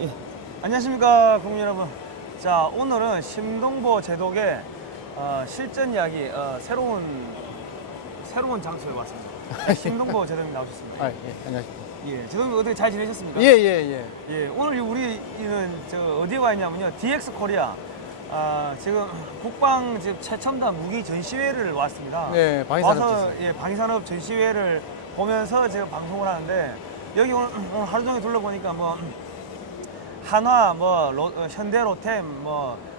예. 안녕하십니까 국민 여러분. 자, 오늘은 심동보 제독의 실전 이야기 새로운 장소에 왔습니다. 심동보 제독님 나오셨습니다. 아, 예, 안녕하십니까. 예, 제독님 어떻게 잘 지내셨습니까? 예, 예, 예. 예, 오늘 우리는 어디에 와 있냐면요, DX 코리아. 지금 국방 지금 최첨단 무기 전시회를 왔습니다. 네, 방위산업 와서 전시회. 예, 방위산업 전시회를 보면서 제가 방송을 하는데, 여기 오늘 하루 종일 둘러보니까 뭐 한화, 현대 로템,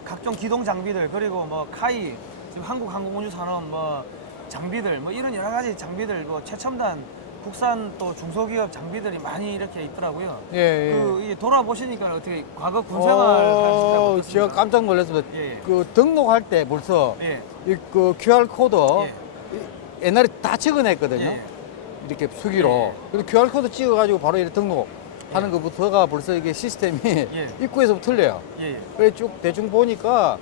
각종 기동 장비들, 그리고 카이, 지금 한국 항공운輸산업 장비들, 이런 여러 가지 장비들, 최첨단 국산 또 중소기업 장비들이 많이 이렇게 있더라고요. 예, 예. 이게 돌아보시니까 어떻게 과거 군생활 하셨습니까? 제가 깜짝 놀랐습니다. 예. 그 등록할 때 벌써 예. 그 QR 코드 예. 옛날에 다 찍어냈거든요. 예. 이렇게 수기로. 예. 그래서 QR 코드 찍어가지고 바로 이렇게 등록하는 것부터가 벌써 이게 시스템이 예. 입구에서부터 틀려요. 예. 그래 쭉 대충 보니까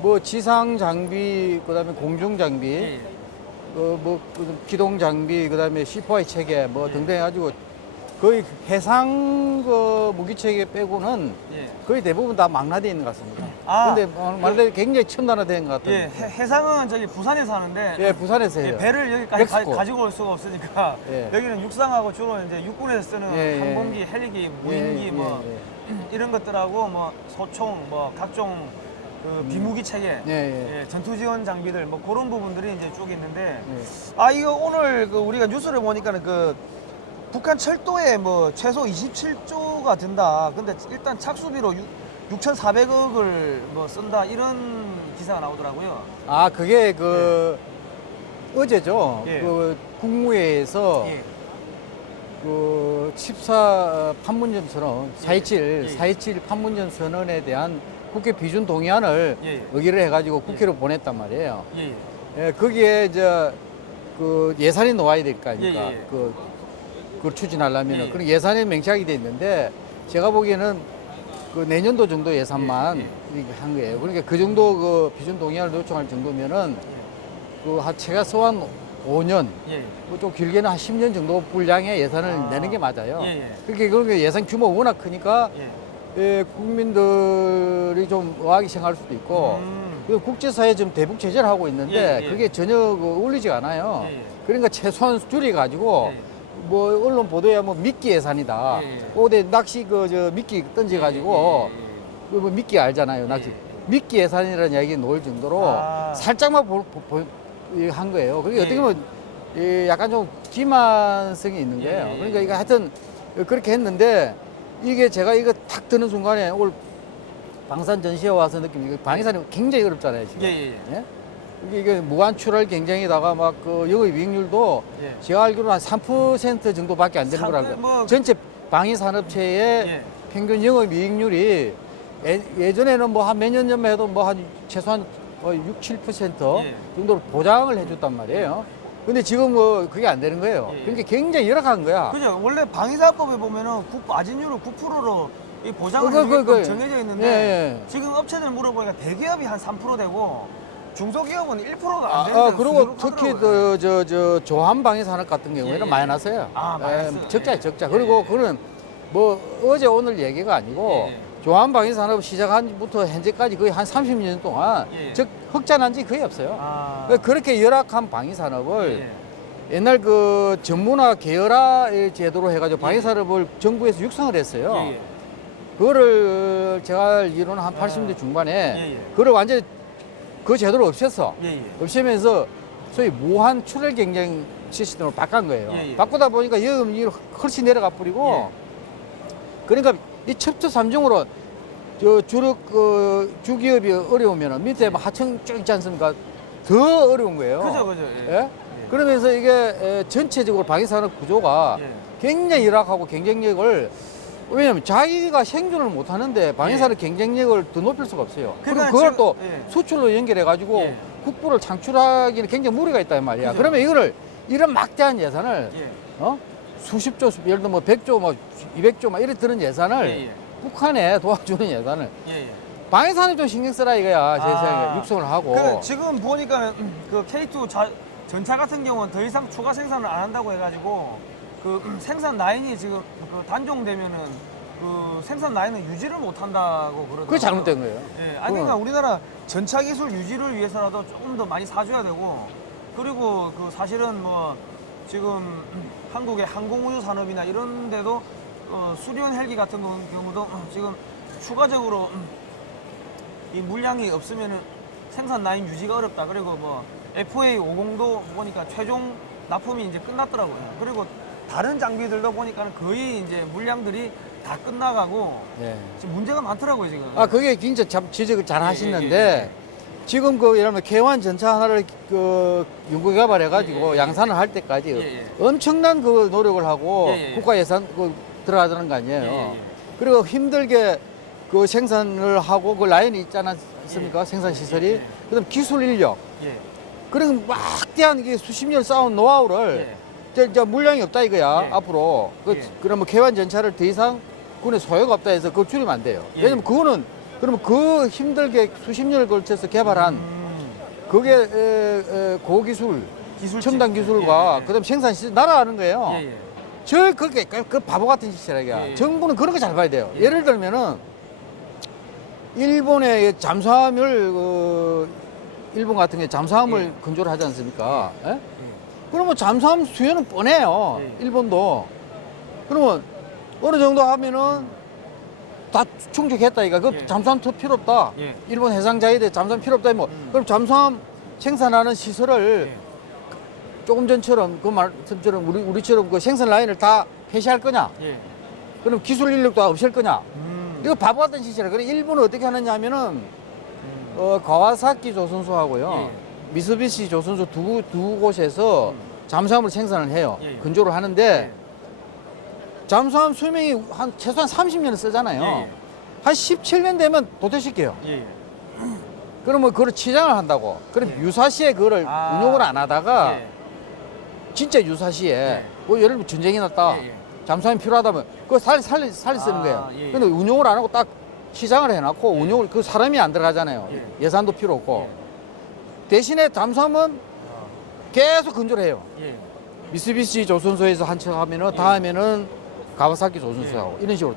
뭐 지상 장비, 그다음에 공중 장비, 예. 기동 장비, 그다음에 C4I 체계 예. 등등 해가지고 거의 해상 무기 체계 빼고는 예. 거의 대부분 다 망라되어 있는 것 같습니다. 아, 근데 말대로 굉장히 첨단화된 것 같아요. 예, 해상은 저기 부산에서 하는데, 예, 부산에서 해요. 예, 배를 여기까지 멕시코. 가지고 올 수가 없으니까 예. 여기는 육상하고 주로 이제 육군에서 쓰는 예, 예. 항공기, 헬기기, 무인기 이런 것들하고 소총, 각종 비무기 체계, 예, 예. 전투 지원 장비들 그런 부분들이 이제 쭉 있는데, 예. 이거 오늘 우리가 뉴스를 보니까는 북한 철도에 최소 27조가 든다. 근데 일단 착수비로 6,400억을 쓴다, 이런 기사가 나오더라고요. 아, 그게 어제죠. 예. 그 국무회에서 예. 그 14 판문점 선언, 4.27, 예. 4.27 판문점 선언에 대한 국회 비준 동의안을 예. 의결을 해가지고 국회로 보냈단 말이에요. 예. 예, 거기에 이제 그 예산이 나와야 될 거 아닙니까? 예, 예. 그걸 추진하려면 예, 예. 그런 예산이 명시하게 돼 있는데 제가 보기에는 그 내년도 정도 예산만 예, 이렇게 한 거예요. 그러니까 그 정도 그 비준 동의안을 요청할 정도면은 그 최소한 5년, 예. 좀 길게는 한 10년 정도 분량의 예산을 내는 게 맞아요. 예, 예. 그렇게 예산 규모가 워낙 크니까 예. 예, 국민들이 좀 의아하게 생각할 수도 있고 그리고 국제사회 지금 대북 제재를 하고 있는데 예, 예. 그게 전혀 어울리지가 않아요. 예, 예. 그러니까 최소한 줄여가지고 예. 언론 보도에 미끼 예산이다. 예, 예. 어디 낚시 미끼 던져가지고 예. 미끼 알잖아요. 낚시. 예. 미끼 예산이라는 이야기 나올 정도로 살짝만 한 거예요. 그게 예. 어떻게 보면 약간 좀 기만성이 있는 거예요. 예. 그러니까 이거 하여튼 그렇게 했는데 이게 제가 이거 탁 드는 순간에 오늘 방산 전시회 와서 느낀 게 방위산이 굉장히 어렵잖아요, 지금. 예? 이게 무한 출할 경쟁에다가 막 그 영업 이익률도 예. 제가 알기로는 한 3% 정도밖에 안 되는 걸 알고 전체 방위산업체의 예. 평균 영업 이익률이 예전에는 한 몇 년 전만 해도 한 최소한 6, 7% 예. 정도로 보장을 해줬단 말이에요. 근데 지금 그게 안 되는 거예요. 예. 그러니까 굉장히 열악한 거야. 그죠. 원래 방위사업법에 보면은 마진율을 9%로 이 보장을 그, 하게끔 정해져 있는데, 예. 지금 업체들 물어보니까 대기업이 한 3% 되고 중소기업은 1%가 안 되는데. 그리고 특히 저 조한 방위 산업 같은 경우에는 예. 마이너스예요. 마이너스. 적자예요, 예. 적자. 예. 그리고 그거는 어제 오늘 얘기가 아니고 예. 조한 방위 산업 시작한 지부터 현재까지 거의 한 30년 동안 예. 즉 흑자난 지 거의 없어요. 그러니까 그렇게 열악한 방위 산업을 예. 옛날 그 전문화 계열화 제도로 해가지고 방위 산업을 정부에서 육성을 했어요. 예. 그거를 제가 알기로는 한 80년대 중반에 예. 그걸 완전히 그 제도를 없앴어. 예. 없애면서 소위 무한 출혈 경쟁 시스템으로 바꾼 거예요. 예. 바꾸다 보니까 여금이 훨씬 내려가 버리고 그러니까 이 첩첩산중으로 주기업이 어려우면 밑에 하청 쭉 있지 않습니까? 더 어려운 거예요. 그죠. 예? 그러면서 이게 전체적으로 방위산업 구조가 굉장히 열악하고 경쟁력을 왜냐면 자기가 생존을 못 하는데 방위산업 경쟁력을 더 높일 수가 없어요. 그리고 그러니까 그걸 지금- 또 예. 수출로 연결해가지고 예. 국부를 창출하기는 굉장히 무리가 있단 말이야. 그죠. 그러면 이런 막대한 예산을 예. 수십조, 예를 들면 100조, 200조 이렇게 드는 예산을 예. 북한에 도와주는 예산을 예. 방위산업 좀 신경 쓰라 이거야. 제 아. 생각에 육성을 하고. 지금 보니까 K2 전차 같은 경우는 더 이상 추가 생산을 안 한다고 해가지고 생산 라인이 지금 단종되면은 그 생산 라인을 유지를 못 한다고 그러더라고요. 그게 잘못된 거예요. 예, 아니 그러니까 우리나라 전차 기술 유지를 위해서라도 조금 더 많이 사줘야 되고, 그리고 그 사실은 뭐 지금 한국의 항공우주 산업이나 이런 데도 수리온 헬기 같은 경우도 지금 추가적으로 이 물량이 없으면은 생산 라인 유지가 어렵다. 그리고 뭐 FA50도 보니까 최종 납품이 이제 끝났더라고요. 그리고 다른 장비들도 보니까는 거의 이제 물량들이 다 끝나가고 예. 지금 문제가 많더라고요 지금. 아, 그게 진짜 참 지적을 잘 하시는데, 예. 지금 그, 예를 들면 K1 전차 하나를 그 연구 개발해가지고 예. 양산을 할 때까지 예. 엄청난 그 노력을 하고 예. 국가 예산 그 들어가는 거 아니에요. 예. 그리고 힘들게 그 생산을 하고 그 라인이 있지 않습니까? 생산 시설이. 예. 그다음 기술 인력. 예. 그런 막대한 게 수십 년 쌓은 노하우를 이제 물량이 없다 이거야. 예. 앞으로. 예. 그러면 K1 전차를 더 이상 군에 소요가 없다 해서 그걸 줄이면 안 돼요. 예. 왜냐면 그거는 그러면 그 힘들게 수십 년을 걸쳐서 개발한 그게 고기술, 기술직. 첨단 기술과 예. 그다음 생산 시설 날아가는 거예요. 예. 절 그렇게 그 바보 같은 짓이라기야. 예. 정부는 그런 거 잘 봐야 돼요. 예. 예를 들면은 일본의 잠수함을 일본 같은 게 잠수함을 예. 건조를 하지 않습니까? 예? 그러면 잠수함 수요는 뻔해요. 예. 일본도. 그러면 어느 정도 하면은 다 충족했다 이거. 그 예. 잠수함 더 필요 없다. 예. 일본 해상자위대 잠수함 필요 없다. 뭐 그럼 잠수함 생산하는 시설을 예. 조금 전처럼 그 말씀처럼 우리처럼 그 생산 라인을 다 폐쇄할 거냐? 예. 그럼 기술 인력도 없앨 거냐? 음. 이거 바보 같은 짓이라. 그래 일본은 어떻게 하느냐 하면은 가와사키 조선소하고요. 예. 미쓰비시 조선소 두 곳에서 잠수함을 생산을 해요. 예. 건조를 하는데 잠수함 수명이 한 최소한 30년을 쓰잖아요. 예. 한 17년 되면 도태시켜요. 예. 그러면 그걸 치장을 한다고. 그럼 예. 유사시에 그거를 아. 운용을 안 하다가 예. 진짜 유사시에 예. 뭐 예를 들면 전쟁이 났다. 예. 잠수함이 필요하다면 그거 살리 쓰는 아, 거예요. 예. 근데 운용을 안 하고 딱 시장을 해놨고 운용을 그 사람이 안 들어가잖아요. 예. 예산도 필요 없고 대신에 잠수함은 계속 건조를 해요. 예. 미쓰비시 조선소에서 한 척 하면은 다음에는 가와사키 조선소하고 이런 식으로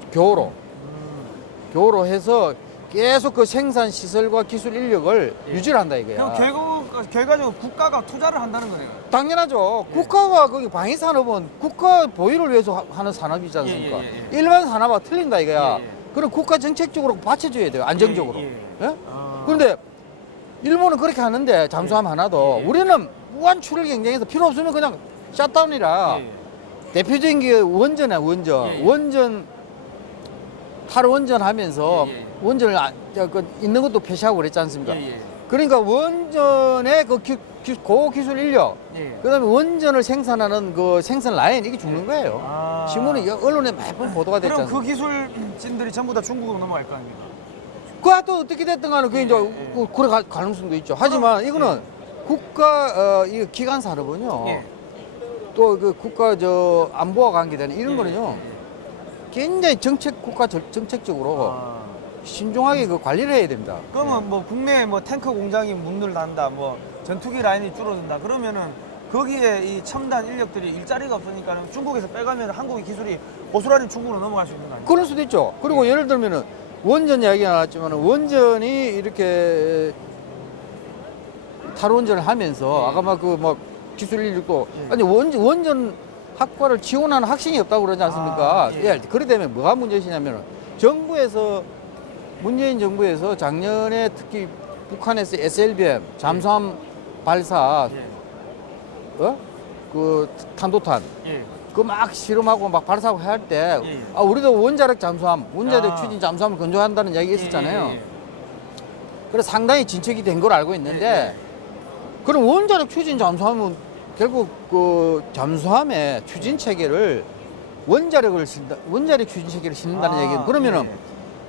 교호로 해서 계속 그 생산 시설과 기술 인력을 예. 유지를 한다 이거야. 그럼 결과적으로 국가가 투자를 한다는 거네요. 당연하죠. 예. 국가가 거기 방위 산업은 국가 보위를 위해서 하는 산업이지 않습니까? 예. 일반 산업하고 틀린다 이거야. 예. 그럼 국가 정책적으로 받쳐줘야 돼요. 안정적으로. 예. 예? 아. 그런데 일본은 그렇게 하는데 잠수함 하나도 예. 우리는 무한 출혈 경쟁에서 필요 없으면 그냥 샷다운이라. 예. 대표적인 게 원전이야 원전. 예. 원전 탈원전 하면서 예. 원전을 있는 것도 폐쇄하고 그랬지 않습니까? 예. 그러니까 원전의 그 고기술 인력, 예. 그다음에 원전을 생산하는 그 생산 라인 이게 죽는 거예요. 아. 신문에 언론에 매번 보도가 됐지 그럼 그 않습니까? 기술진들이 전부 다 중국으로 넘어갈 거 아닙니까? 그가 또 어떻게 됐든 간에 그게 예, 이제 예. 그래 갈 가능성도 있죠. 하지만 이거는 국가 이 기관 산업은요. 예. 또 그 국가 안보와 관계되는 이런 예. 거는요. 굉장히 국가 정책적으로 아. 신중하게 그 관리를 해야 됩니다. 그러면 뭐 국내 뭐 탱커 공장이 문을 닫는다, 뭐 전투기 라인이 줄어든다. 그러면은 거기에 이 첨단 인력들이 일자리가 없으니까 중국에서 빼가면 한국의 기술이 고스란히 중국으로 넘어갈 수 있는 거 아니에요? 그럴 수도 있죠. 그리고 예를 들면은 원전 이야기가 나왔지만 원전이 이렇게 탈원전을 하면서 아까 막 그 막 기술 인력도 아니 원전 학과를 지원하는 학생이 없다고 그러지 않습니까? 아, 예. 그래 되면 뭐가 문제시냐면은 정부에서 문재인 정부에서 작년에 특히 북한에서 SLBM 잠수함 발사 예. 그 탄도탄 예. 그 막 실험하고 막 발사하고 할 때 예. 아, 우리도 원자력 잠수함, 원자력 아. 추진 잠수함을 건조한다는 이야기 있었잖아요. 예. 그래서 상당히 진척이 된 걸 알고 있는데 그럼 원자력 추진 잠수함은 결국 그 잠수함의 추진 체계를 원자력 추진 체계를 싣는다는 아, 얘기예요. 그러면은 예.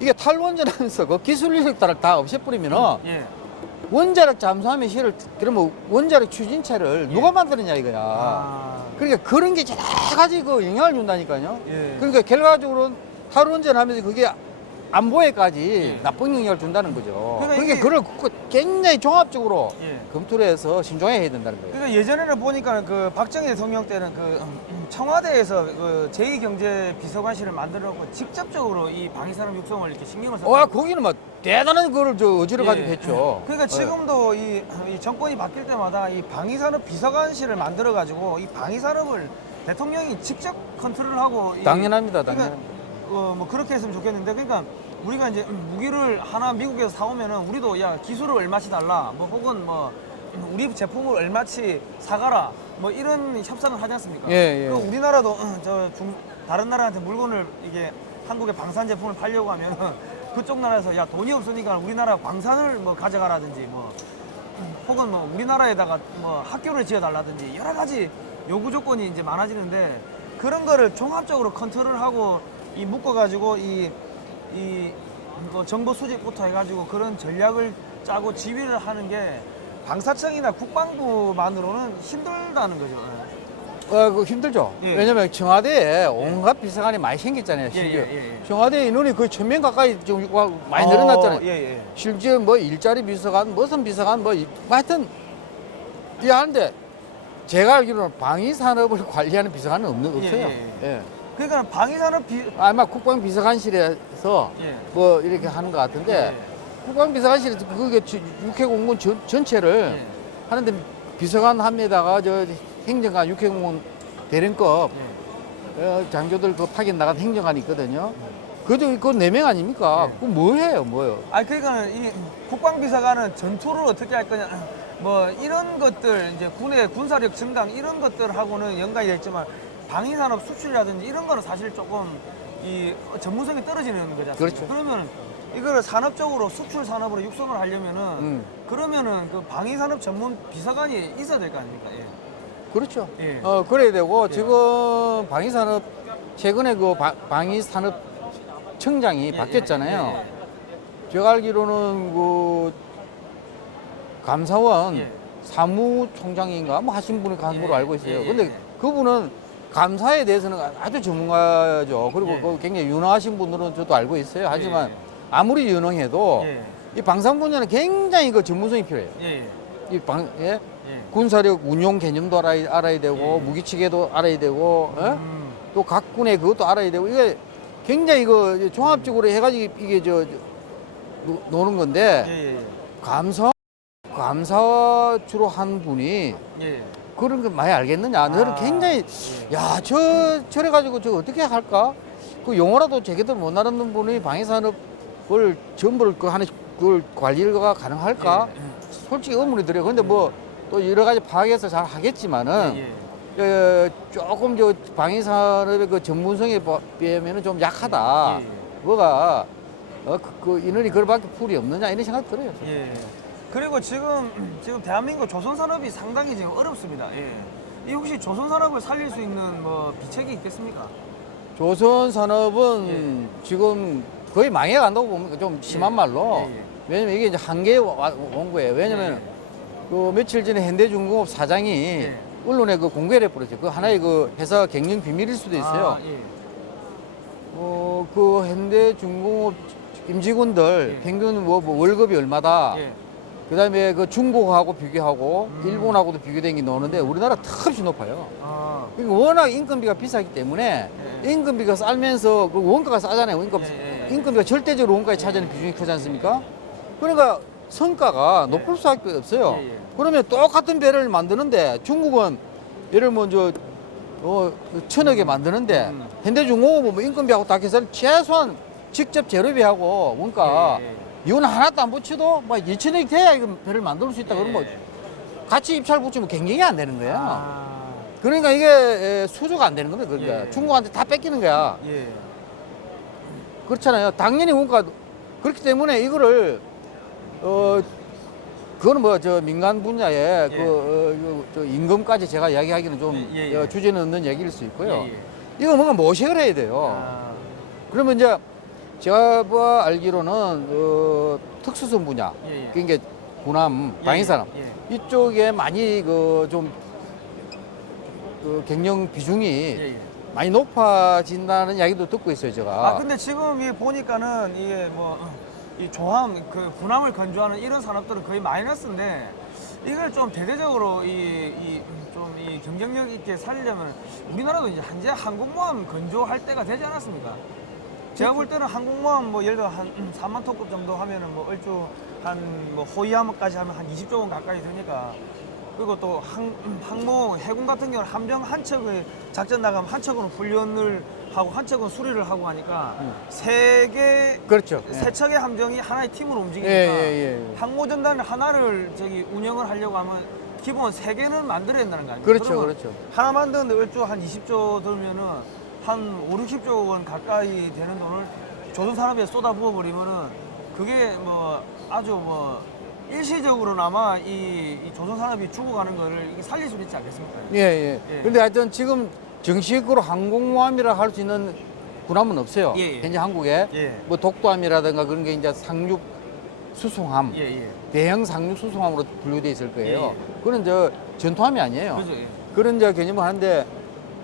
이게 탈원전하면서 그 기술 인력들을 다 없애버리면은 예. 원자력 잠수함의 실을 그러면 원자력 추진체를 누가 만드느냐 이거야. 아. 그러니까 그런 게 여러 가지 그 영향을 준다니까요. 예. 그러니까 결과적으로는 탈원전 하면서 그게 안보에까지 예. 나쁜 영향을 준다는 거죠. 그러니까 그러니까 이게- 그걸 굉장히 종합적으로 예. 검토를 해서 신중하게 해야 된다는 거예요. 그러니까 예전에는 보니까 그 박정희 대통령 때는 그 청와대에서 그 제2경제비서관실을 만들어놓고 직접적으로 이 방위산업 육성을 이렇게 신경을 썼다. 거기는 막 대단한 거를 저 의지를 가지고 했죠. 그러니까 지금도 이 정권이 바뀔 때마다 이 방위산업 비서관실을 만들어 가지고 이 방위산업을 대통령이 직접 컨트롤하고 당연합니다, 그러니까 당연합니다. 뭐 그렇게 했으면 좋겠는데 그러니까 우리가 이제 무기를 하나 미국에서 사오면은 우리도 야 기술을 얼마치 달라 뭐 혹은 뭐 우리 제품을 얼마치 사가라 뭐 이런 협상을 하지 않습니까? 예, 예. 그 우리나라도 다른 나라한테 물건을 이게 한국의 방산 제품을 팔려고 하면은 그쪽 나라에서 야 돈이 없으니까 우리나라 광산을 뭐 가져가라든지 뭐 혹은 뭐 우리나라에다가 뭐 학교를 지어달라든지 여러 가지 요구 조건이 이제 많아지는데 그런 거를 종합적으로 컨트롤하고 이 묶어가지고 뭐 정보 수집부터 해가지고 그런 전략을 짜고 지휘를 하는 게 방사청이나 국방부만으로는 힘들다는 거죠. 그거 힘들죠. 예. 왜냐면 청와대에 온갖 비서관이 많이 생겼잖아요. 심지어 예. 청와대 인원이 거의 1000명 가까이 좀 많이 늘어났잖아요. 예. 심지어 뭐 일자리 비서관, 무슨 비서관, 뭐 하여튼 이 하는데 제가 알기로는 방위 산업을 관리하는 비서관은 없어요. 예. 그러니까 방위산업 아마 국방 비서관실에서 예. 뭐 이렇게 하는 것 같은데 국방 비서관실이 그게 육해공군 전체를 예. 하는데 비서관 한 명에다가 저 행정관 육해공군 대령급 장교들 그 파견 나간 행정관이 있거든요. 그것도 그 4명 아닙니까? 그거 뭐 해요, 뭐요? 아 그러니까 이 국방비서관은 전투를 어떻게 할 거냐 뭐 이런 것들 이제 군의 군사력 증강 이런 것들하고는 연관이 됐지만 방위산업 수출이라든지 이런 거는 사실 조금 이 전문성이 떨어지는 거잖아요. 그렇죠. 그러면 이거를 산업적으로 수출 산업으로 육성을 하려면은 그러면은 그 방위산업 전문 비서관이 있어야 될 거 아닙니까? 예. 그렇죠. 예. 그래야 되고 예. 지금 방위산업 최근에 그 방위산업청장이 바뀌었잖아요. 예. 제가 알기로는 그 감사원 예. 사무총장인가 뭐 하신 분이 간 걸로 예. 알고 있어요. 예. 근데 그분은 감사에 대해서는 아주 전문가죠. 그리고 예. 그 굉장히 유능하신 분들은 저도 알고 있어요. 하지만 예. 아무리 유능해도 예. 이 방산 분야는 굉장히 그 전문성이 필요해요. 예. 예? 예. 군사력 운용 개념도 알아야 되고 예. 무기체계도 알아야 되고 음. 또 각 군의 그것도 알아야 되고 이게 굉장히 그 종합적으로 해가지고 이게 노는 건데 예. 감사 주로 한 분이 예. 그런 거 많이 알겠느냐? 저는 굉장히 저래 가지고 저 어떻게 할까? 그 용어라도 제대로 못 알아듣는 분이 방위산업을 전부를 그 하는 그걸 관리가 가능할까? 솔직히 의문이 들어요. 근데 뭐 또 여러 가지 파악해서 잘 하겠지만은 조금 저 방위산업의 그 전문성에 비하면은 좀 약하다. 뭐가 그 인원이 그거밖에 풀이 없느냐 이런 생각 들어요. 예. 그리고 지금 대한민국 조선산업이 상당히 지금 어렵습니다. 예. 이 혹시 조선산업을 살릴 수 있는 뭐 비책이 있겠습니까? 조선 산업은 지금 거의 망해간다고 보면 좀 심한 말로 왜냐면 이게 이제 한계에 온 거예요. 왜냐면 그 며칠 전에 현대중공업 사장이 언론에 그 공개를 해버렸죠. 그 하나의 그 회사 경영 비밀일 수도 있어요. 그 현대중공업 임직원들 평균 뭐 월급이 얼마다. 그다음에 그 중국하고 비교하고 일본하고도 비교된 게 나오는데 우리나라 턱없이 높아요. 그러니까 워낙 인건비가 비싸기 때문에 인건비가 싸면서 그 원가가 싸잖아요. 인건비가 절대적으로 원가에 차지하는 비중이 크지 않습니까? 그러니까 성과가 높을 수밖에 없어요. 그러면 똑같은 배를 만드는데 중국은 예를 먼저 1,000억에 만드는데 현대중공업은 뭐 인건비하고 다 계산 최소한 직접 재료비하고 원가 이건 하나도 안 붙여도 뭐 2,000억이 돼야 이거 배를 만들 수 있다 그러면 뭐 같이 입찰 붙이면 경쟁이 안 되는 거예요. 그러니까 이게 수조가 안 되는 겁니다. 그러니까 중국한테 다 뺏기는 거야. 그렇잖아요. 당연히 원가 그렇기 때문에 이거를 그거는 뭐 저 민간 분야에 저 임금까지 제가 이야기하기는 좀 주제는 없는 얘기일 수 있고요. 이거 뭔가 모색을 해야 돼요. 그러면 이제 제가 뭐 알기로는 특수선 분야, 그러니까 군함, 방위산업 이쪽에 많이 그 경영 비중이 많이 높아진다는 이야기도 듣고 있어요, 제가. 근데 지금 이 보니까는 이게 뭐 이 조함, 그 군함을 건조하는 이런 산업들은 거의 마이너스인데 이걸 좀 대대적으로 좀 이 경쟁력 있게 살리려면 우리나라도 이제 현재 항공모함 건조할 때가 되지 않았습니까? 제가 볼 때는 항공모함 뭐 예를 들어 한 3만 톤급 정도 하면은 뭐 얼추 한 뭐 호위함까지 하면 한 20조 원 가까이 드니까. 그리고 또 항모 해군 같은 경우는 함정 한 척을 작전 나가면 한 척은 훈련을 하고 한 척은 수리를 하고 하니까 그렇죠. 세 척의 함정이 하나의 팀으로 움직이니까 예. 항모전단 하나를 운영을 하려고 하면 기본 3개는 만들어야 된다는 거 아닙니까? 그렇죠, 그러면 그렇죠. 하나 만드는데 얼추 한 20조 들면은 한 5, 60조 원 가까이 되는 돈을 조선산업에 쏟아부어 버리면은 그게 뭐 아주 뭐 일시적으로나마 이 조선산업이 죽어가는 거를 이게 살릴 수 있지 않겠습니까? 예. 예. 근데 하여튼 지금 정식으로 항공모함이라 할 수 있는 군함은 없어요. 예. 현재 한국에 예. 뭐 독도함이라든가 그런 게 이제 상륙 수송함, 예. 대형 상륙 수송함으로 분류돼 있을 거예요. 예. 그런 저 전투함이 아니에요. 그죠? 예. 그런 저 개념을 하는데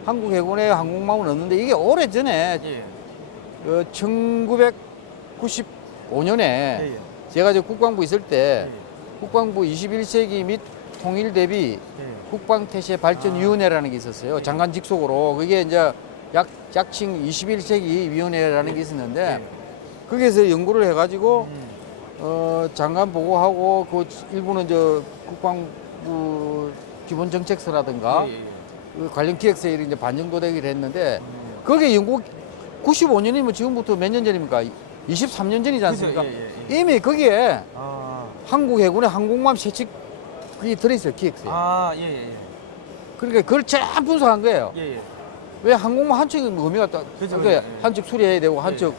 한국 해군에 항공모함은 없는데 이게 오래 전에 예. 1995년에 예. 제가 저 국방부 있을 때 예. 국방부 21세기 및 통일 대비 예. 국방태세 발전위원회라는 게 있었어요. 예. 장관 직속으로. 그게 이제 약칭 21세기 위원회라는 게 있었는데 거기에서 연구를 해가지고 장관 보고하고 그 일부는 저 국방부 기본 정책서라든가 예. 그 관련 기획서에 이제 반영도 되기로 했는데 거기에 연구 95년이면 지금부터 몇 년 전입니까? 23년 전이지 않습니까? 그죠? 예. 이미 거기에 아. 한국 해군의 항공모함 세칙 그게 들어있어요, 기획서에. 예. 그러니까 그걸 쫙 분석한 거예요. 예. 왜 항공모함 한 척이 의미가 딱, 그죠, 그러니까 예. 한 척 수리해야 되고, 한 예. 척,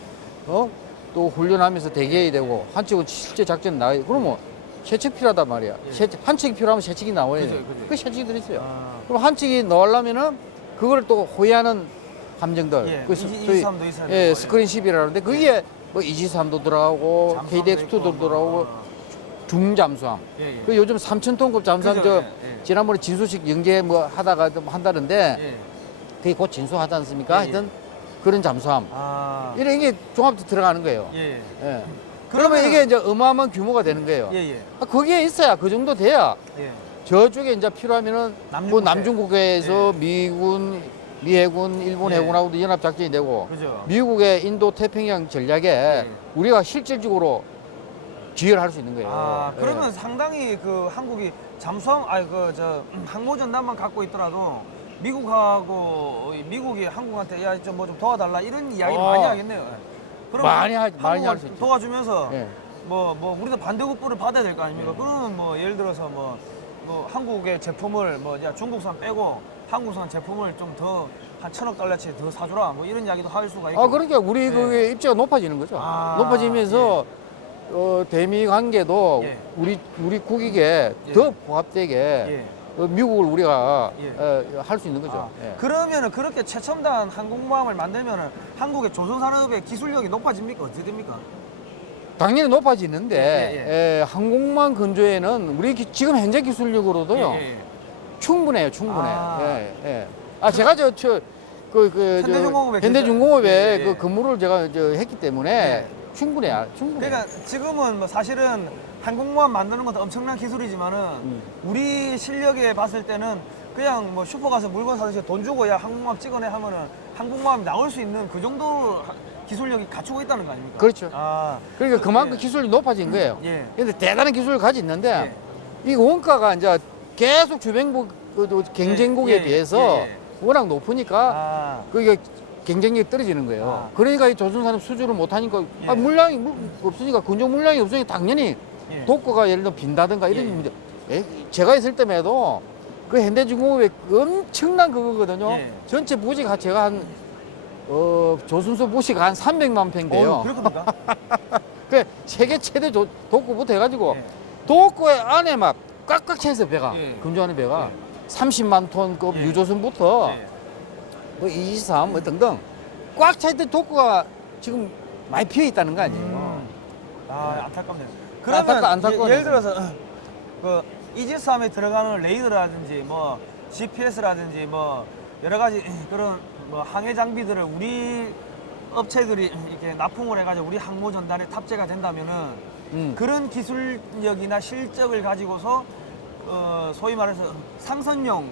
또 훈련하면서 대기해야 되고, 한 척은 실제 작전 나가야 돼. 그러면 세 척 필요하단 말이야. 예. 한 척이 필요하면 세 척이 나와야 돼. 그죠. 그 세 척이 들어있어요. 아. 그럼 한 척이 넣으려면은 그걸 또 호위하는 함정들. 예. 그 이지 3도 있어야 예, 되고. 스크린십이라는데 그게 뭐 이지삼도 들어가고, KDX2도 들어가고, 중잠수함. 예. 그 요즘 3,000톤급 잠수함 그죠, 저 예. 지난번에 진수식 연계 뭐 하다가 좀 한다는데 예. 그게 곧 진수하지 않습니까? 예, 예. 하여튼 그런 잠수함. 아. 이런 게 종합도 들어가는 거예요. 예. 예. 그러면 이게 이제 어마어마한 규모가 되는 거예요. 예. 거기에 있어야 그 정도 돼야 예. 저쪽에 이제 필요하면은 뭐 남중국해. 남중국해에서 예. 미군, 미해군, 일본 예. 해군하고도 연합 작전이 되고 그죠. 미국의 인도 태평양 전략에 예. 우리가 실질적으로 지휘를 할 수 있는 거예요. 아, 예. 그러면 상당히 그 한국이 잠수함, 항모전단만 갖고 있더라도 미국이 한국한테 야, 좀 뭐 좀 도와달라 이런 이야기를 많이 하겠네요. 예. 많이 할 한국을 수 있죠. 도와주면서 예. 우리도 반대급부를 받아야 될 거 아닙니까? 그러면 뭐 예를 들어서 뭐 한국의 제품을 중국산 빼고 한국산 제품을 좀 더 한 1,000억 달러치 더 사주라 뭐 이런 이야기도 할 수가 있고. 그러니까 우리 예. 그 입지가 높아지는 거죠. 아, 높아지면서 대미 관계도 예. 우리 국익에 예. 더 부합되게 예. 미국을 우리가 예. 할 수 있는 거죠. 아, 예. 그러면은 그렇게 최첨단 항공모함을 만들면은 한국의 조선산업의 기술력이 높아집니까? 어떻게 됩니까? 당연히 높아지는데 예, 항공모함 건조에는 우리 지금 현재 기술력으로도요 예. 충분해요, 충분해. 아. 예. 아제가 현대중공업에 현대중공업에 예, 예. 그 근무를 제가 했기 때문에 예. 충분해요, 충분해. 그러니까 지금은 뭐 사실은 항공모함 만드는 것도 엄청난 기술이지만은 우리 실력에 봤을 때는 그냥 뭐 슈퍼 가서 물건 사듯이 돈 주고 야 항공모함 찍어내 하면은 항공모함이 나올 수 있는 그 정도 기술력이 갖추고 있다는 거 아닙니까? 그렇죠. 아, 그러니까 그만큼 예. 기술이 높아진 거예요. 예. 근데 대단한 기술을 가지고 있는데 예. 이 원가가 이제 계속 주변국 경쟁국에 예, 예, 비해서 예. 워낙 높으니까 아, 그게 경쟁력이 떨어지는 거예요. 아. 그러니까 이 조선산업 수주를 못 하니까 예. 물량이 없으니까 건조 물량이 없으니까 당연히 예. 독거가 예를 들어 빈다든가 이런 예. 문제. 제가 있을 때에도 그 현대중공업의 엄청난 그거거든요. 예. 전체 부지가 제가 한 조선소 부시가 한 300만 평 돼요. 그럴 겁니까? 그 세계 최대 독거부터 해가지고 예. 독거의 안에 막 꽉꽉 차있어 배가 예. 건조하는 배가 예. 30만 톤급 예. 유조선부터 예. 뭐 23, 뭐 등등 꽉 차있던 독거가 지금 많이 피어 있다는 거 아니에요. 아, 안타깝네요. 안타까워요. 예를 들어서 그 이지스함에 들어가는 레이더라든지 뭐 GPS라든지 뭐 여러 가지 그런 뭐 항해 장비들을 우리 업체들이 이렇게 납품을 해가지고 우리 항모 전단에 탑재가 된다면은 그런 기술력이나 실적을 가지고서 소위 말해서 상선용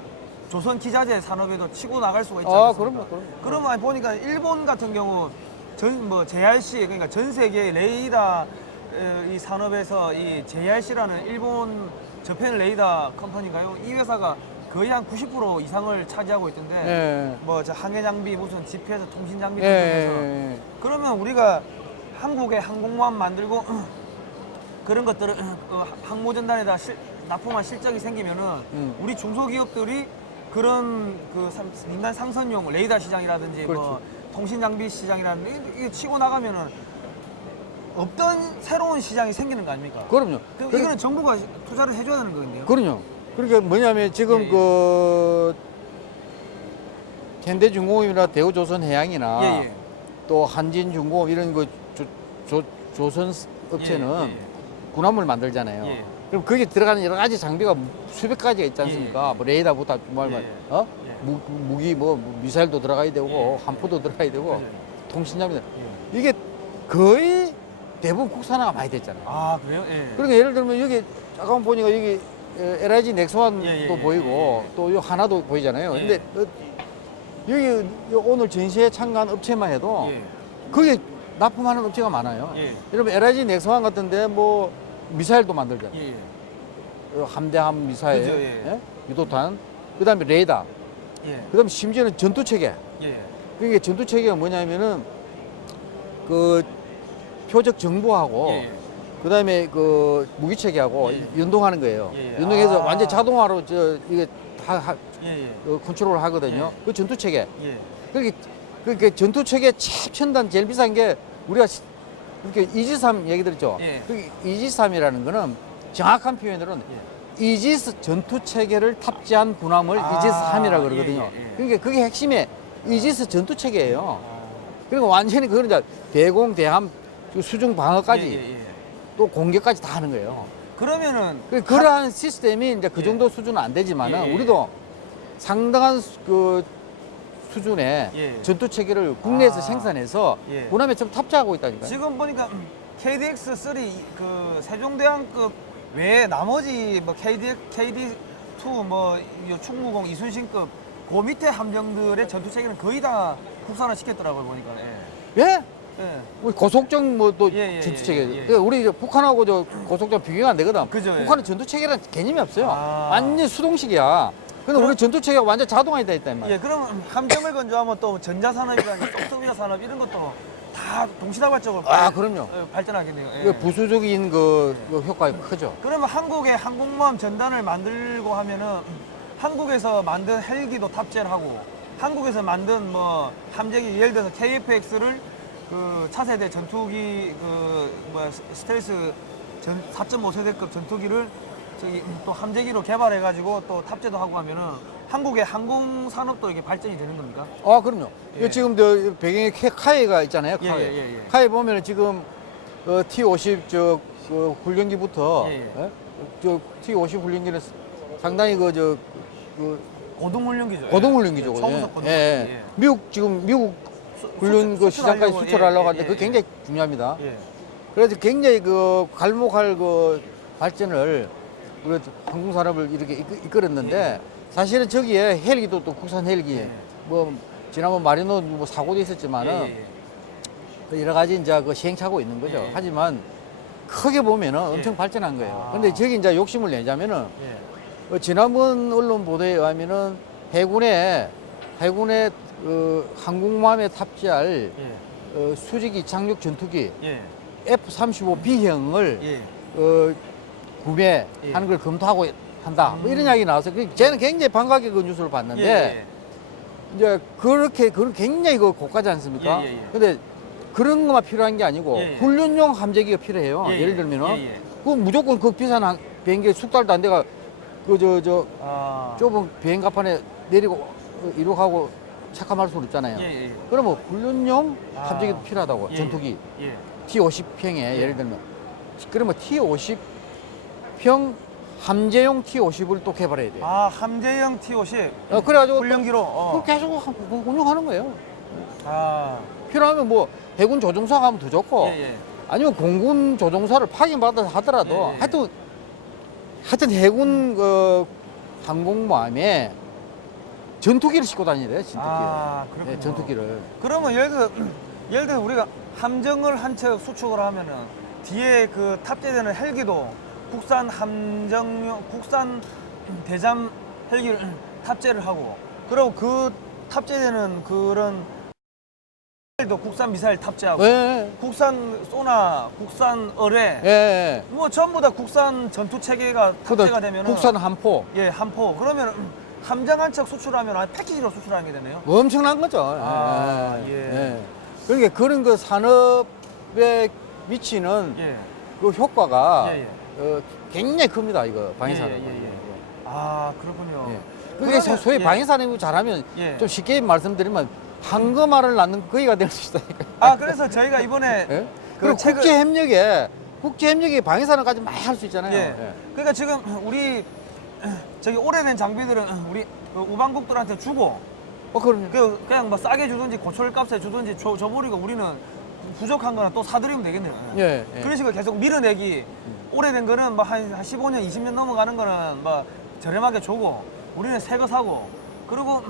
조선 기자재 산업에도 치고 나갈 수가 있지 아, 않습니까? 그럼요. 그러면 보니까 일본 같은 경우 JRC 그러니까 전 세계 레이더 이 산업에서 이 JRC라는 일본 저펜 레이더 컴퍼니인가요? 이 회사가 거의 한 90% 이상을 차지하고 있던데 예. 뭐 저 항해 장비 무슨 GPS 통신 장비 예, 등등해서 예. 그러면 우리가 한국에 항공모함 만들고 그런 것들을 항모전단에다 납품할 실적이 생기면은 우리 중소기업들이 그런 그 민간 상선용 레이더 시장이라든지 뭐 그렇죠. 통신 장비 시장이라든지 이게 치고 나가면은 없던 새로운 시장이 생기는 거 아닙니까? 그럼요. 그럼 이거는 정부가 투자를 해줘야 되는 거거든요. 그럼요. 그러니까 뭐냐면 지금 예, 예. 그 현대중공업이나 대우조선해양이나 예, 예. 또 한진중공업 이런 그 조선 업체는 예, 예. 군함을 만들잖아요. 예. 그럼 거기에 들어가는 여러 가지 장비가 수백 가지가 있지 않습니까? 예, 예. 뭐 레이더부터 말만 예, 예. 어? 예. 무기 뭐 미사일도 들어가야 되고 예. 함포도 들어가야 되고 그죠. 통신 장비 예. 이게 거의 대부분 국산화가 많이 됐잖아요. 아 그래요? 예. 그러니까 예를 들면 여기 잠깐 보니까 여기 LIG 넥스원도 예, 예, 보이고 예, 예. 또 요 하나도 보이잖아요. 예. 근데 여기 오늘 전시회 참가한 업체만 해도 예. 거기에 납품하는 업체가 많아요. 예. 여러분 LIG 넥스원 같은데 뭐 미사일도 만들잖아요. 예. 함대함 미사일, 그죠, 예. 예? 유도탄, 그다음에 레이더, 예. 그다음에 심지어는 전투 체계. 예. 그게 전투 체계가 뭐냐면은 그 표적 정보하고 예. 그다음에 그 무기 체계하고 예. 연동하는 거예요. 예. 연동해서 아. 완전 자동화로 이게 다 예. 예. 컨트롤을 하거든요. 예. 그 전투 체계. 예. 그렇게 전투 체계 최첨단 제일 비싼 게 우리가 이렇게 이지삼 얘기 들었죠. 예. 그 이지삼이라는 거는 정확한 표현으로는 이지스 전투 체계를 탑재한 군함을 아. 이지스3이라고 그러거든요. 예, 예, 예. 그러니까 그게 핵심의 이지스 전투 체계예요. 아. 그리고 완전히 그거는 이제 대공, 대함, 수중 방어까지 예, 예, 예. 또 공격까지 다 하는 거예요. 그러면은 그러한 시스템이 이제 그 예. 정도 수준은 안 되지만은 예, 예. 우리도 상당한 그 수준의 예. 전투 체계를 국내에서 아. 생산해서 예. 군함에 좀 탑재하고 있다니까요. 지금 보니까 KDX3 그 세종대왕급 외에 나머지 뭐 KD2 뭐 충무공 이순신급 그 밑에 함정들의 전투 체계는 거의 다 국산화 시켰더라고요 보니까. 예. 예? 예. 우리 고속정 뭐 또 예, 예, 전투 예, 체계. 예, 예. 그러니까 우리 이제 북한하고 저 고속정 비교가 안 되거든. 그죠, 예. 북한은 전투 체계라는 개념이 없어요. 아. 완전 수동식이야. 근데 우리 전투 체계가 완전 자동화돼 있단 말이야. 예, 그럼 함정을 건조하면 또 전자산업이라든지 소프트웨어 산업 이런 것도 다 동시다발적으로 아, 그럼요. 발전하겠네요. 예. 그 부수적인 그 효과가 크죠. 그러면 한국의 항공모함 전단을 만들고 하면은 한국에서 만든 헬기도 탑재를 하고 한국에서 만든 뭐 함재기 예를 들어서 KF-X를 그 차세대 전투기 그 뭐야 스텔스 4.5세대급 전투기를 저기 또 함재기로 개발해 가지고 또 탑재도 하고 하면은 한국의 항공 산업도 이게 발전이 되는 겁니까? 아, 그럼요. 예. 이거 지금 저 배경에 카이가 있잖아요. 예, 카이. 예, 예, 예. 카이 보면은 지금 T50 그 훈련기부터 예, 예. 저 T50 훈련기는 상당히 그 고등훈련기죠. 고등훈련기죠. 예. 초음속 고등훈련기. 예. 미국 훈련 그 시장까지 수출하려고, 수출하려고 예, 하는데 예, 그게 예. 굉장히 중요합니다. 예. 그래서 굉장히 그 갈목할 그 발전을 우리 항공 산업을 이렇게 이끌었는데 사실은 저기에 헬기도 또 국산 헬기 예. 뭐 지난번 마리노 뭐 사고도 있었지만은 예, 예. 그 여러 가지 이제 그 시행착오 있는 거죠. 예. 하지만 크게 보면은 예. 엄청 발전한 거예요. 아. 근데 저기 이제 욕심을 내자면은 예. 지난번 언론 보도에 의하면은 해군의 항공모함에 탑재할 예. 수직이 착륙 전투기 예. F-35B형을 예. 구매하는 걸 검토하고 한다. 뭐 이런 이야기 나와서 저는 굉장히 반갑게 그 뉴스를 봤는데 예. 이제 그런 굉장히 그 고가지 않습니까? 예, 예, 예. 근데 그런 것만 필요한 게 아니고 예, 예. 훈련용 함재기가 필요해요. 예, 예를 들면은 예, 예. 그 무조건 그 비싼 비행기 숙달도 안 돼가 아. 좁은 비행갑판에 내리고 이륙하고 착함할 수 있잖아요. 예, 예. 그러면 훈련용 아. 함재기도 필요하다고 예, 전투기 예. T50평에 예를 들면 그러면 T50평 함재용 T50을 또 개발해야 돼요. 아, 함재형 T50 그래가지고 훈련기로. 또 계속 운용하는 거예요. 아. 필요하면 뭐 해군 조종사 가면 더 좋고 예, 예. 아니면 공군 조종사를 파견받아서 하더라도 예, 예. 하여튼 하여튼 해군 항공모함에 전투기를 싣고 다니래요. 전투기를. 아, 그렇군요. 네, 전투기를. 그러면 예를 들어 우리가 함정을 한 척 수축을 하면은 뒤에 그 탑재되는 헬기도 국산 함정용, 국산 대잠 헬기를 탑재를 하고, 그리고 그 탑재되는 그런 도 국산 미사일 탑재하고, 예, 국산 소나, 국산 어뢰, 예, 예. 뭐 전부 다 국산 전투 체계가 탑재가 되면은 국산 함포. 예, 함포. 그러면 함정 한 척 수출하면 아예 패키지로 수출하는 게 되네요. 엄청난 거죠. 아, 예. 예. 그러니까 그런 그 산업에 미치는 예. 그 효과가 예, 예. 굉장히 큽니다. 이거 방위산업. 예, 예, 예, 예. 아, 그렇군요. 예. 그게 그러면- 소위 예. 방위산업이 잘하면 예. 좀 쉽게 말씀드리면 황금알을 낳는 거기가 될 수 있다니까. 아, 그래서 저희가 이번에 예? 그 그리고 책을- 국제협력에 방위산업까지 많이 할 수 있잖아요. 예. 예. 그러니까 지금 우리 저기 오래된 장비들은 우리 그 우방국들한테 주고 그럼요. 그냥 뭐 싸게 주든지 고철값에 주든지 줘버리고 우리는 부족한 거는 또 사드리면 되겠네요. 예, 예. 그런 식으로 계속 밀어내기. 오래된 거는 뭐 한 15년, 20년 넘어가는 거는 뭐 저렴하게 주고 우리는 새 거 사고, 그리고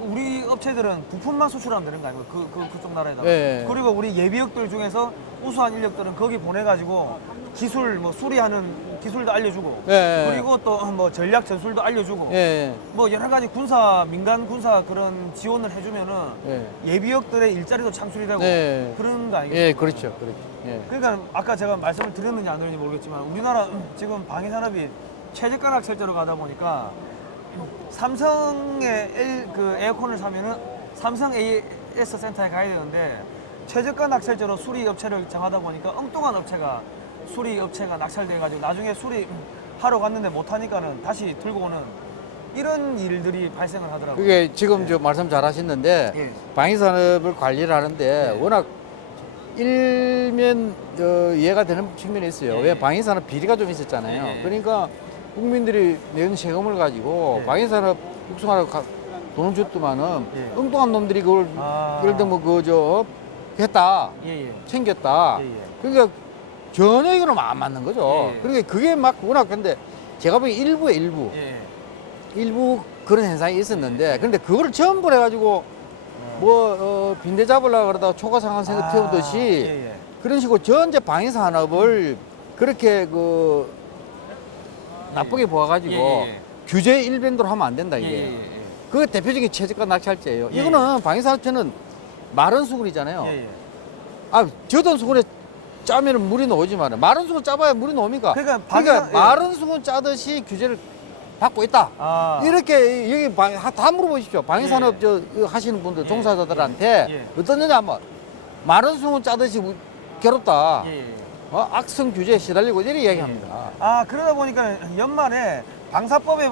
우리 업체들은 부품만 수출하면 되는 거 아니에요? 그쪽 나라에다가. 예. 그리고 우리 예비역들 중에서 우수한 인력들은 거기 보내가지고 기술 뭐 수리하는 기술도 알려주고, 예. 그리고 또 뭐 전략 전술도 알려주고, 예. 뭐 여러 가지 민간 군사 그런 지원을 해주면은 예. 예비역들의 일자리도 창출이 되고 네. 그런 거 아니겠어요? 예, 그렇죠. 그렇죠. 예. 그러니까 아까 제가 말씀을 드렸는지 안 드렸는지 모르겠지만 우리나라 지금 방위산업이 최저가 낙찰제로 가다 보니까 삼성의 그 에어컨을 사면은 삼성 AS 센터에 가야 되는데 최저가 낙찰제로 수리 업체를 정하다 보니까 엉뚱한 업체가 수리 업체가 낙찰돼 가지고 나중에 수리 하러 갔는데 못 하니까는 다시 들고 오는 이런 일들이 발생을 하더라고요. 그게 지금 예. 저 말씀 잘 하셨는데 예. 방위산업을 관리를 하는데 예. 워낙 일면 이해가 되는 측면이 있어요. 예. 왜 방위산업 비리가 좀 있었잖아요. 예. 그러니까 국민들이 낸 세금을 가지고 예. 방위산업 육성하러 돈을 줬더만은 예. 엉뚱한 놈들이 그걸 아. 예를 들면 했다, 예, 예. 챙겼다. 예, 예. 그러니까 전혀 이거는 안 맞는 거죠. 예. 그러니까 그게 막 워낙 근데 제가 보기엔 일부 예. 그런 현상이 있었는데 그런데 그거를 전부 해가지고 빈대 잡으려고 그러다가 초과상한세금 태우듯이 예, 예. 그런 식으로 전체 방위산업을 그렇게 나쁘게 보아가지고 예, 예, 예. 규제 일변도로 하면 안 된다 예, 이게. 예, 예. 그게 대표적인 최저가 낙찰제예요. 예, 이거는 방위산업체는 마른 수군이잖아요. 예, 예. 아, 저던 수군에 짜면 물이 나오지만 마른 수군 짜봐야 물이 나옵니까? 그러니까 그러니까 방위산- 마른 수군 짜듯이 규제를 받고 있다. 아. 이렇게 여기 다 물어보십시오. 방위산업 예. 이거 하시는 분들 예. 종사자들한테 예. 어떠느냐 한번 마른 수군 짜듯이 괴롭다. 예, 예. 악성 규제에 시달리고 이렇게 이야기합니다. 아, 그러다 보니까 연말에 방위사업법에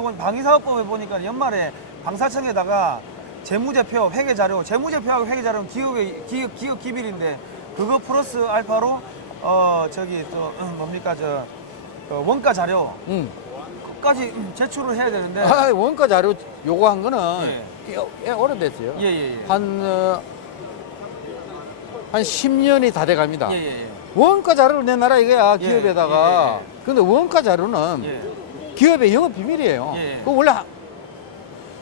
보니까 연말에 방사청에다가 재무제표, 회계자료, 재무제표하고 회계자료는 기업 기밀인데 그거 플러스 알파로 뭡니까 원가 자료 까지 제출을 해야 되는데. 원가 자료 요구한 거는 예. 꽤 오래됐어요. 예, 예, 예. 한 10년이 다 돼갑니다. 예, 예, 예. 원가 자료를 내놔라 이거야 예, 기업에다가. 예, 예. 근데 원가 자료는 예. 기업의 영업 비밀이에요. 예, 예. 그거 원래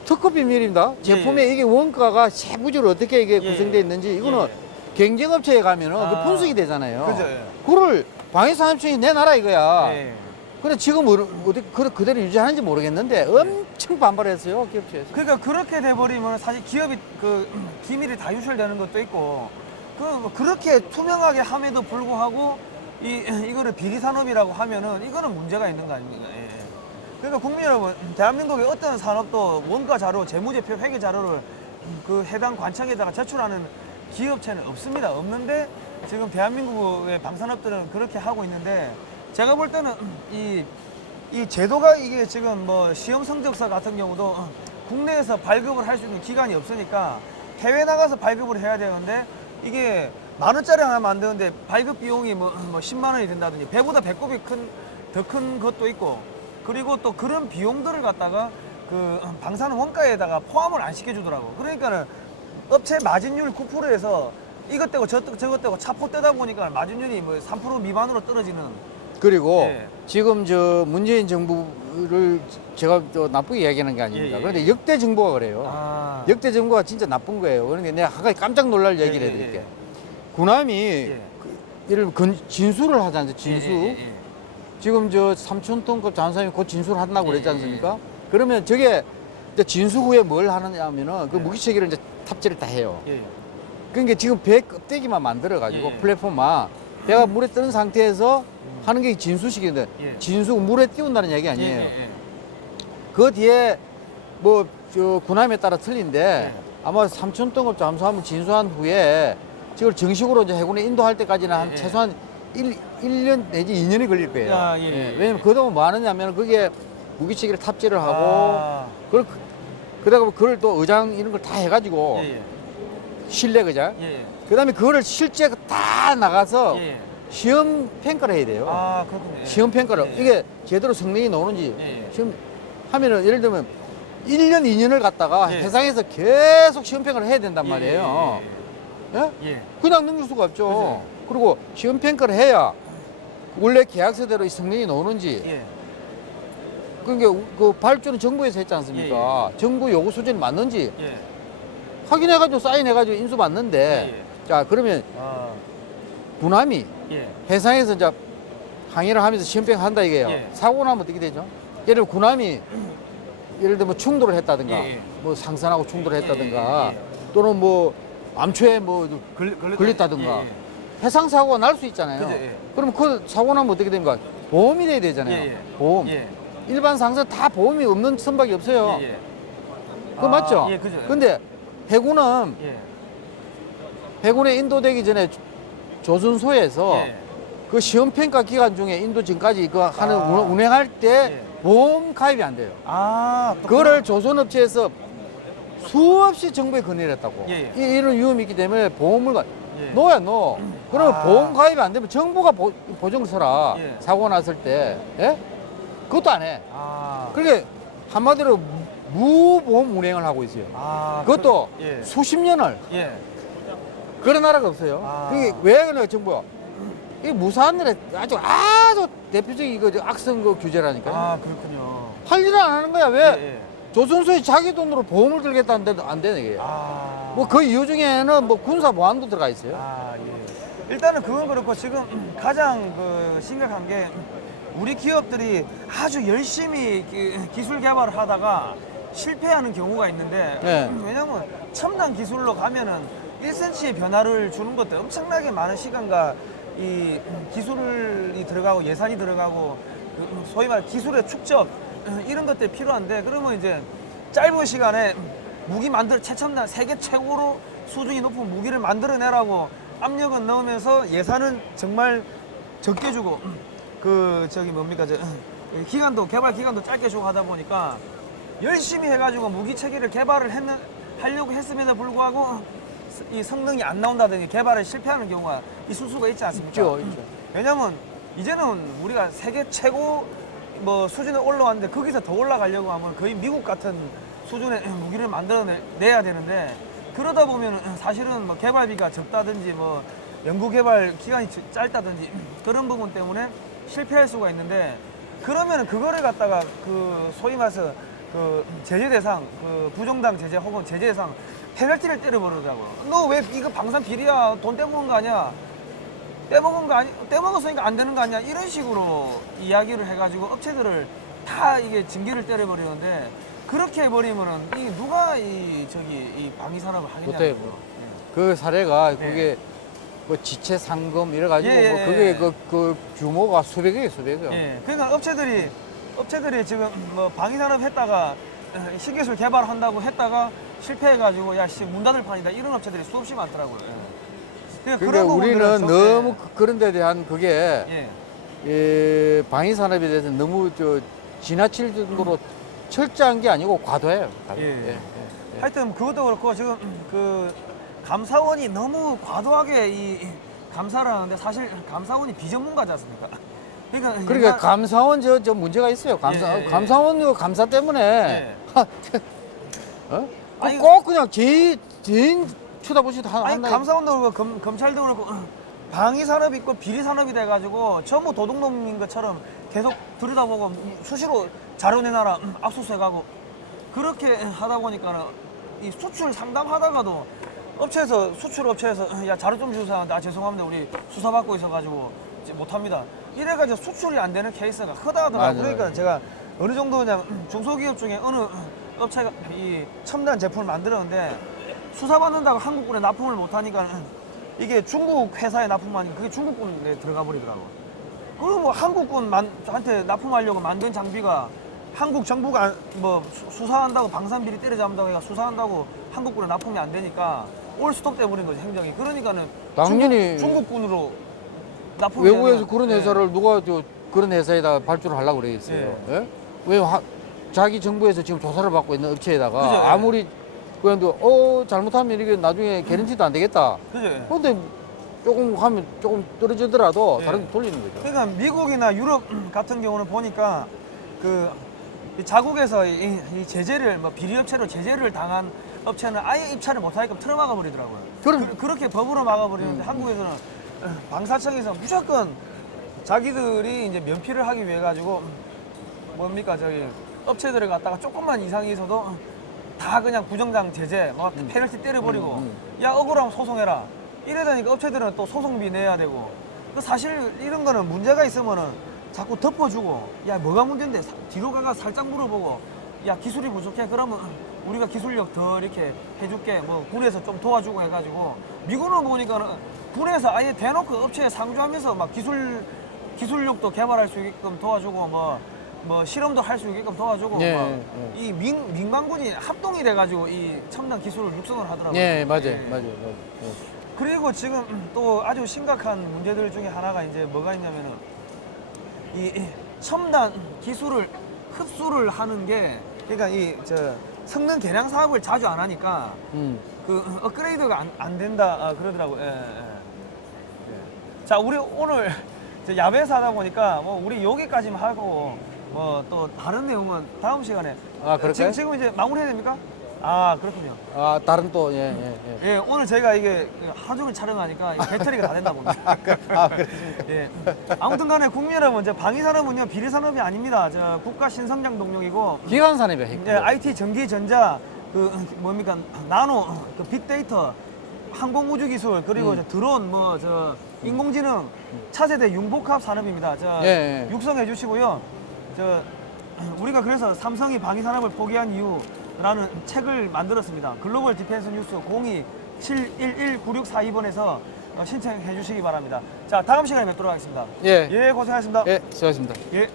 특허 비밀입니다. 제품에 예. 이게 원가가 세부적으로 어떻게 이게 예, 구성되어 있는지 이거는 예. 경쟁업체에 가면은 그 아. 분석이 되잖아요. 그죠, 예. 그걸 방위산업청이 내놔라 이거야. 예. 근데 지금 어디 그대로 유지하는지 모르겠는데 엄청 반발했어요 기업체에서. 그러니까 그렇게 돼버리면 사실 기업이 기밀이 다 유출되는 것도 있고 그렇게 투명하게 함에도 불구하고 이거를 비리산업이라고 하면은 이거는 문제가 있는 거 아닙니까? 예. 그러니까 국민 여러분, 대한민국의 어떤 산업도 원가 자료, 재무제표, 회계 자료를 그 해당 관청에다가 제출하는 기업체는 없습니다. 없는데 지금 대한민국의 방산업들은 그렇게 하고 있는데 제가 볼 때는 이 제도가 이게 지금 뭐 시험 성적서 같은 경우도 국내에서 발급을 할 수 있는 기간이 없으니까 해외 나가서 발급을 해야 되는데 이게 10,000원짜리 하나 만드는데 발급 비용이 뭐 10만 원이 된다든지 배보다 배꼽이 더 큰 것도 있고 그리고 또 그런 비용들을 갖다가 그 방사능 원가에다가 포함을 안 시켜주더라고. 그러니까는 업체 마진율 9%에서 이것 떼고 저것 떼고 차포 떼다 보니까 마진율이 뭐 3% 미만으로 떨어지는 그리고 예. 지금 저 문재인 정부를 제가 또 나쁘게 이야기하는 게 아닙니다. 예, 예, 그런데 예. 역대 정부가 그래요. 아. 역대 정부가 진짜 나쁜 거예요. 그런데 내가 한 가지 깜짝 놀랄 얘기를 예, 예, 해드릴게요. 예. 군함이 예. 예를 들면 진수를 하지 않습니까? 진수. 예, 예, 예. 지금 저 3,000톤급 잠수함이 곧 진수를 한다고 예, 그랬지 예, 않습니까? 그러면 저게 이제 진수 후에 뭘 하느냐 하면은 그 예. 무기체계를 이제 탑재를 다 해요. 예. 그러니까 지금 배 껍데기만 만들어가지고 예. 플랫폼만 배가 물에 뜨는 상태에서 하는 게 진수식인데 예. 진수 물에 띄운다는 얘기 아니에요. 예, 예, 그 뒤에 뭐 저 군함에 따라 틀린데 예. 아마 3,000톤급 잠수함을 진수한 후에 지금 정식으로 이제 해군에 인도할 때까지는 한 예, 예. 최소한 1년 내지 2년이 걸릴 거예요. 야, 예, 예. 왜냐면 그동안 뭐 하느냐면 그게 무기체계를 탑재를 하고 아. 그러다가 그걸 또 의장 이런 걸 다 해가지고 예, 예. 실내 의장 예, 예. 그다음에 그거를 실제 다 나가서 예, 예. 시험 평가를 해야 돼요. 아, 그렇군요. 예. 시험 평가를 예, 예. 이게 제대로 성능이 나오는지 예, 예. 시험 하면은 예를 들면 1년 2년을 갖다가 예. 해상에서 계속 시험 평가를 해야 된단 예, 말이에요. 예? 예, 예. 그냥 넘길 수가 없죠. 그죠. 그리고 시험 평가를 해야 원래 계약서대로 이 성능이 나오는지 예. 그러니까 그 발주는 정부에서 했지 않습니까? 정부 요구 수준이 맞는지 예. 확인해가지고 사인해가지고 인수 받는데 예, 예. 자 그러면 아. 군함이 예. 해상에서 이제 항해를 하면서 시험평 한다 이게요. 예. 사고 나면 어떻게 되죠? 예를 들면 군함이 예를 들면 충돌을 했다든가 예, 예. 뭐 상선하고 충돌을 했다든가 예, 예. 또는 뭐 암초에 뭐 걸렸다든가 예, 예. 해상 사고가 날 수 있잖아요. 그죠, 예. 그럼 그 사고 나면 어떻게 됩니까? 보험이 돼야 되잖아요. 예, 예. 보험. 예. 일반 상선 다 보험이 없는 선박이 없어요. 예, 예. 그거 맞죠? 예, 그죠. 근데 해군은 예. 해군에 인도되기 전에 조선소에서 예. 그 시험평가 기간 중에 인도 지금까지 그 하는 아. 운행할 때 예. 보험 가입이 안 돼요. 아, 또 그거를 조선업체에서 수없이 정부에 건의를 했다고. 예, 이런 위험이 있기 때문에 보험을 예. 넣어야 넣어. 그러면 아. 보험 가입이 안 되면 정부가 보증을 서라. 예. 사고 났을 때. 예? 그것도 안 해. 아. 그게 한마디로 무보험 운행을 하고 있어요. 아. 그것도 예. 수십 년을. 예. 그런 나라가 없어요. 아. 그게 왜 그래요, 정부가? 이 무사한들의 아주 대표적인 이거 악성 그 규제라니까요. 아, 그렇군요. 할 일을 안 하는 거야. 왜? 예, 예. 조선소에 자기 돈으로 보험을 들겠다는데도 안 되네, 이게. 아. 뭐 그 이유 중에는 뭐 군사 보안도 들어가 있어요. 아, 예. 일단은 그건 그렇고 지금 가장 그 심각한 게 우리 기업들이 아주 열심히 기술 개발을 하다가 실패하는 경우가 있는데 네. 왜냐면 첨단 기술로 가면은 1cm의 변화를 주는 것도 엄청나게 많은 시간과 이 기술이 들어가고 예산이 들어가고 그 소위 말 기술의 축적 이런 것들이 필요한데 그러면 이제 짧은 시간에 무기 최첨단 세계 최고로 수준이 높은 무기를 만들어내라고 압력은 넣으면서 예산은 정말 적게 주고 기간도 개발 기간도 짧게 주고 하다 보니까 열심히 해가지고 무기 체계를 하려고 했음에도 불구하고 이 성능이 안 나온다든지 개발에 실패하는 경우가 있을 수가 있지 않습니까? 있죠. 왜냐면 이제는 우리가 세계 최고 뭐 수준에 올라왔는데 거기서 더 올라가려고 하면 거의 미국 같은 수준의 무기를 만들어내야 되는데 그러다 보면 사실은 뭐 개발비가 적다든지 뭐 연구 개발 기간이 짧다든지 그런 부분 때문에 실패할 수가 있는데 그러면 그거를 갖다가 그 소위 말해서 그 제재 대상 그 부정당 제재 혹은 제재 대상 페널티를 때려버리더라고요. 너 왜 이거 방산 비리야? 돈 떼먹은 거 아니야? 떼먹었으니까 안 되는 거 아니야? 이런 식으로 이야기를 해가지고 업체들을 다 이게 징계를 때려버리는데 그렇게 해버리면은 이 누가 이 방위 산업을 하겠냐? 못해요. 그 사례가 네. 그게 뭐 지체 상금 이래 가지고 예, 예, 뭐 그게 예. 그 규모가 수백이에요. 예. 그러니까 업체들이 지금 뭐 방위 산업 했다가 신기술 개발한다고 했다가 실패해가지고 문 닫을 판이다 이런 업체들이 수없이 많더라고요. 예. 그러니까 우리는 너무 그런 데 대한 그게 예. 예, 방위 산업에 대해서 너무 지나칠 정도로 철저한 게 아니고 과도해요. 예. 하여튼 그것도 그렇고 지금 그 감사원이 너무 과도하게 이 감사를 하는데 사실 감사원이 비전문가지 않습니까? 그러니까 감사원 저 문제가 있어요. 예. 감사원 감사 때문에 예. 어? 아니, 꼭 그냥 죄인 쳐다보지도 아니 한다. 감사원도 그렇고 검찰도 그렇고 방위 산업이 있고 비리 산업이 돼가지고 전부 도둑놈인 것처럼 계속 들여다보고 수시로 자료 내놔라 압수수색하고 그렇게 하다 보니까는 이 수출 상담하다가도 업체에서 수출 업체에서 야 자료 좀 주세요 하는데 아 죄송합니다 우리 수사받고 있어가지고 이제 못합니다 이래가지고 수출이 안 되는 케이스가 크다더라고요. 맞아요. 그러니까 제가 어느 정도 그냥 중소기업 중에 어느 업체가 이 첨단 제품을 만들었는데 수사받는다고 한국군에 납품을 못하니까 이게 중국 회사에 납품하니 그게 중국군에 들어가 버리더라고. 그리고 뭐 한국군한테 납품하려고 만든 장비가 한국 정부가 뭐 수사한다고 방산비리 때려잡는다고 해가 수사한다고 한국군에 납품이 안 되니까 올 스톱 돼버린 거지 행정이. 그러니까는 당연히 중국군으로 납품이 외국에서 되면, 그런 예. 회사를 누가 그런 회사에다 발주를 하려고 그러겠어요. 예? 왜 자기 정부에서 지금 조사를 받고 있는 업체에다가 그죠, 예. 아무리 그런데 잘못하면 이게 나중에 개런티도 안 되겠다. 그죠? 그런데 조금 하면 조금 떨어지더라도 예. 다른 데 돌리는 거죠. 그러니까 미국이나 유럽 같은 경우는 보니까 이 자국에서 이 제재를 뭐 비리 업체로 제재를 당한 업체는 아예 입찰을 못하게끔 틀어막아 버리더라고요. 그렇게 법으로 막아버리는데 한국에서는 방사청에서 무조건 자기들이 이제 면피를 하기 위해 가지고 뭡니까 저기 업체들을 갖다가 조금만 이상이 있어도 다 그냥 부정당 제재 막 페널티 때려버리고 야 억울하면 소송해라 이러다니까 업체들은 또 소송비 내야 되고 그 사실 이런 거는 문제가 있으면은 자꾸 덮어주고 야 뭐가 문제인데 뒤로 가가 살짝 물어보고 야 기술이 부족해 그러면 우리가 기술력 더 이렇게 해줄게 뭐 군에서 좀 도와주고 해가지고 미국은 보니까는 군에서 아예 대놓고 업체에 상주하면서 막 기술력도 개발할 수 있게끔 도와주고 뭐 실험도 할 수 있게끔 도와주고 예, 이 민간군이 합동이 돼가지고 이 첨단 기술을 육성을 하더라고요. 예, 맞아요. 예. 맞아요. 그리고 지금 또 아주 심각한 문제들 중에 하나가 이제 뭐가 있냐면은 이 첨단 기술을 흡수를 하는 게 그러니까 이 성능 개량 사업을 자주 안 하니까 그 업그레이드가 안 된다 그러더라고요. 예. 자, 우리 오늘 이제 야외에서 하다 보니까 뭐 우리 여기까지만 하고 뭐 또 다른 내용은 다음 시간에. 그럴까요? 지금 이제 마무리해야 됩니까? 아, 그렇군요. 다른 또 예. 예, 오늘 제가 이게 하루 종일 촬영하니까 이 배터리가 다 됐나 봅니다. 그렇습니까? 예. 아무튼 간에 국민 여러분, 방위산업은요, 비리산업이 아닙니다. 국가 신성장 동력이고, 기관 산업이야. 핵. 예, IT, 전기, 전자, 뭡니까, 나노, 빅데이터, 항공우주 기술, 그리고 드론, 인공지능, 차세대 융복합 산업입니다. 예. 육성해 주시고요. 우리가 그래서 삼성이 방위산업을 포기한 이유라는 책을 만들었습니다. 글로벌 디펜스 뉴스 02-711-9642번에서 신청해 주시기 바랍니다. 자, 다음 시간에 뵙도록 하겠습니다. 예. 예, 고생하셨습니다. 예, 수고하셨습니다. 예.